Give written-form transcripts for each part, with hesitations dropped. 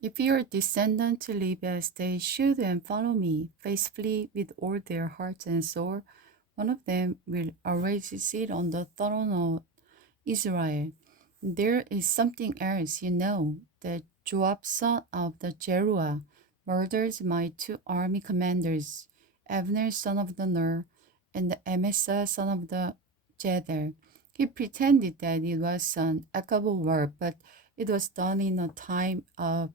If your descendants live as they should and follow me faithfully with all their heart and soul, one of them will always sit on the throne of Israel. There is something else, you know, that Joab, son of the Jeruah, murdered my two army commanders, Abner, son of the Ner, and Amasa, son of the Jeder. He pretended that it was an act of war, but it was done in a time of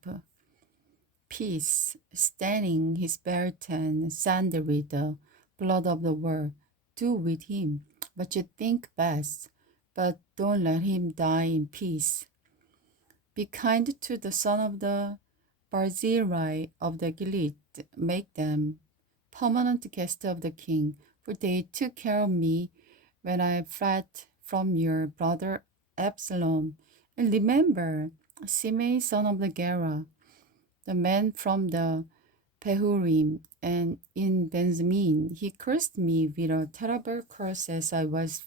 peace, staining his belt and sandal with the blood of the war. Do with him what you think best, but don't let him die in peace. Be kind to the son of the Barzillai of the Gilead. Make them permanent guests of the king, for they took care of me when I fled from your brother Absalom. And remember Simei, son of the Gera, the man from the Pehurim, and in Benjamin. He cursed me with a terrible curse as I was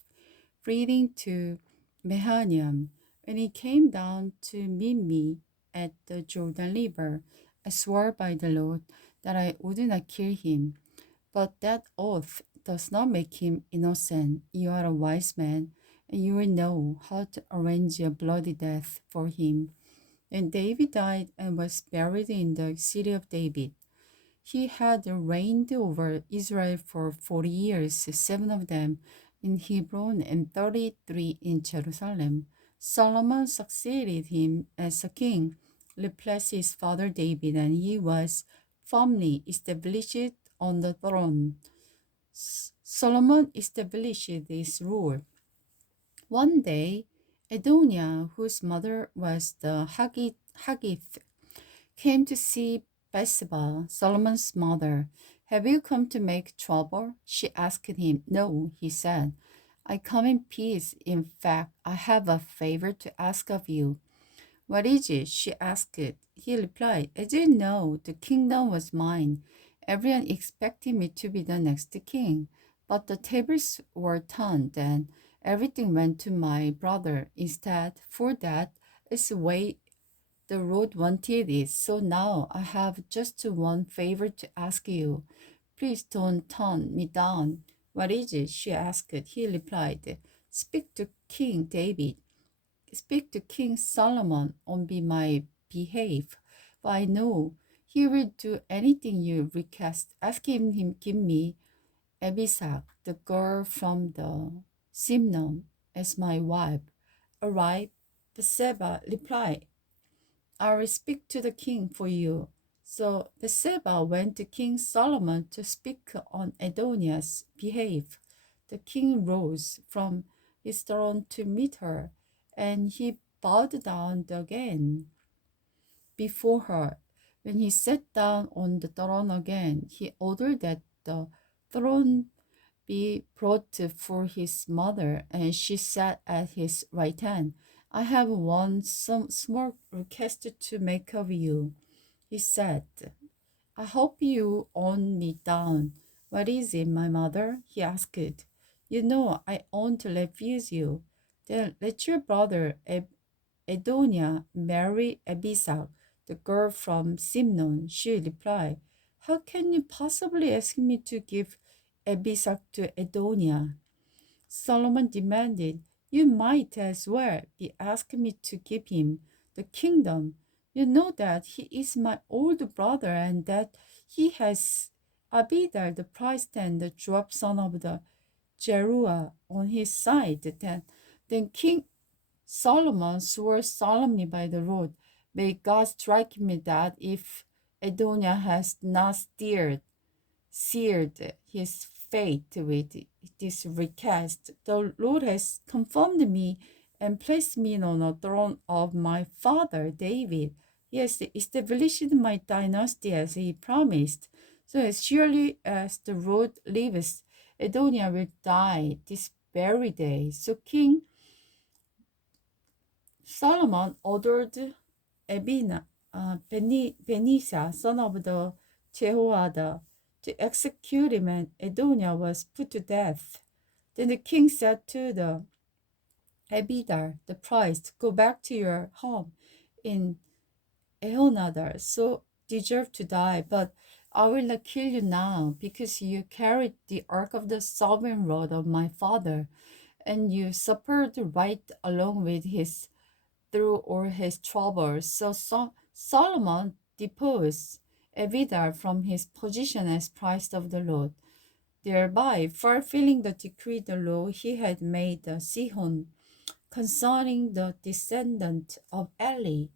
fleeing to Mahanaim. When he came down to meet me at the Jordan River, I swore by the Lord that I would not kill him. But that oath does not make him innocent. You are a wise man, and you will know how to arrange a bloody death for him. And David died and was buried in the city of David. He had reigned over Israel for 40 years, seven of them in Hebron and 33 in Jerusalem. Solomon succeeded him as a king, replaced his father David, and he was firmly established on the throne. Solomon established this rule. One day, Adoniah, whose mother was the Haggith, came to see Bathsheba, Solomon's mother. Have you come to make trouble? She asked him. No, he said. I come in peace. In fact, I have a favor to ask of you. What is it? She asked. He replied, as you know, the kingdom was mine. Everyone expected me to be the next king. But the tables were turned and everything went to my brother. Instead, for that is the way the Lord wanted it. So now I have just one favor to ask you. Please don't turn me down. What is it? She asked. He replied, speak to King David. Speak to King Solomon on my behalf. For I know he will do anything you request. Ask him give me Abisag, the girl from the Simnon, as my wife. All right, Bathsheba replied, I will speak to the king for you. So Bathsheba went to King Solomon to speak on Adoniah's behalf. The king rose from his throne to meet her, and he bowed down again before her. When he sat down on the throne again, he ordered that the throne be brought for his mother, and she sat at his right hand. I have one some small request to make of you, he said. I hope you own me down. What is it, my mother? He asked. You know I won't refuse you. Then let your brother Adoniah marry Abisag, the girl from Simnon, she replied. How can you possibly ask me to give Abisag to Adoniah? Solomon demanded. You might as well be asking me to give him the kingdom. You know that he is my older brother and that he has Abidar the priest and the Joab son of the Jeruah on his side. Then King Solomon swore solemnly by the Lord, may God strike me that if Adoniah has not seared his fate with this request, the Lord has confirmed me and placed me on the throne of my father David. He has established my dynasty as he promised. So as surely as the Lord lives, Adoniah will die this very day. So King Solomon ordered Benishah, son of the Jehoiada, to execute him, and Adoniah was put to death. Then the king said to the Abidar, the priest, go back to your home in Ehonadar, so deserve to die, but I will not kill you now, because you carried the ark of the sovereign Lord of my father, and you suffered right along with his through all his troubles. So Solomon deposed Abiathar from his position as priest of the Lord, thereby fulfilling the decree the law he had made Sihon concerning the descendant of Eli.